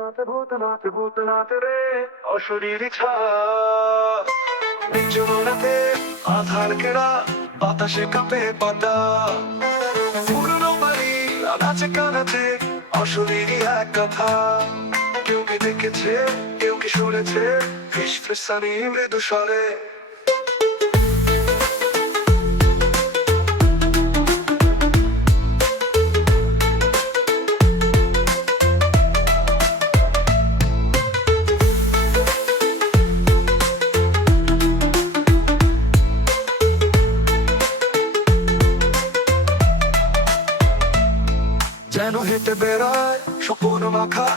ভূতনাথ ভূতনাথ ভূতনাথ রে, অশরীরী ছা। নিচুনাতে আধার কেড়া, বাতাসে কাঁপে পাতা। পুরনো বাড়ি আনাচে কানাচে অশরীরী এক কথা। কেউ কি দেখেছে, কেউ কি শুনেছে ফিস ফিসানি মৃদু স্বরে। যেন হেঁটে বেড়ায় স্বপ্ন মাখা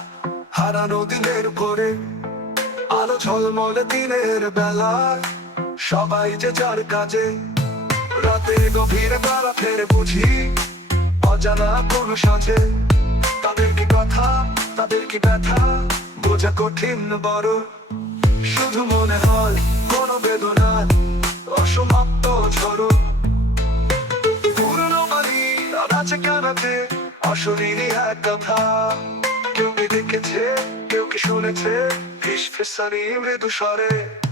হারানো দিনের ভোরে। আলো ঝলমলে দিনের বেলায় সবাই যে যার কাজে। রাতে গভীরে তারা ফেরে বুঝি অজানা কোনো সাজে। তাদের কি কথা, তাদের কি ব্যথা, বোঝা কঠিন বড়। শুধু মনে হয় কোনো বেদনা অসমাপ্ত ঝড়। পুরনো বাড়ি আছে কানাতে অশরীরী এক কথা। কেউ কি দেখেছে কেউ কি শুনেছে? ফিস ফিসানি মৃদু স্বরে।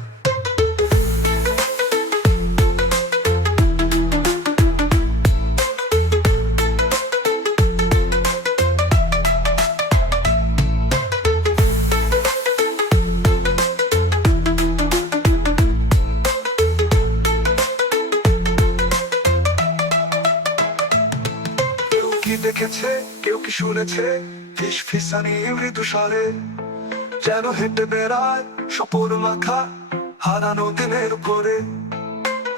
কি দেখেছে? কেউ কি শুনেছে? ফিস ফিসানি মৃদু স্বরে যেন হেঁটে বেড়ায় স্বপন মাখা হারানো দিনের উপরে।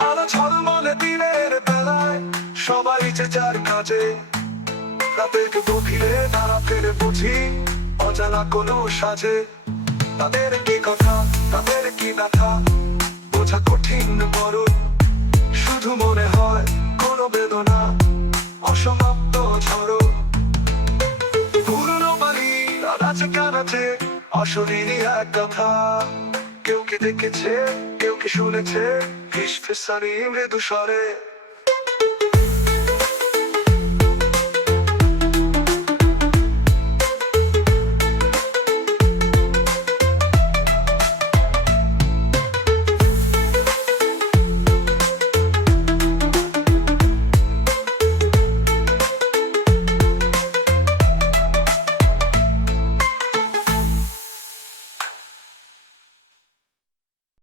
আলো ঝলমলে দিনের বেলায় সবাই যে যার কাজে। রাতের গভীরে তারা ফেরে বুঝি অজানা কোনো সাজে। তাদের কি কথা, তাদের কি ব্যথা? বোঝা কঠিন বড় শুধু মনে হয় কোনো বেদনা। অসমাপ্ত ঝড় পুরনো বাড়ি আছে কানাচে অশরীরী এক কথা। কেউ কি দেখেছে, কেউ কি শুনেছে? ফিস ফিসানি মৃদু স্বরে।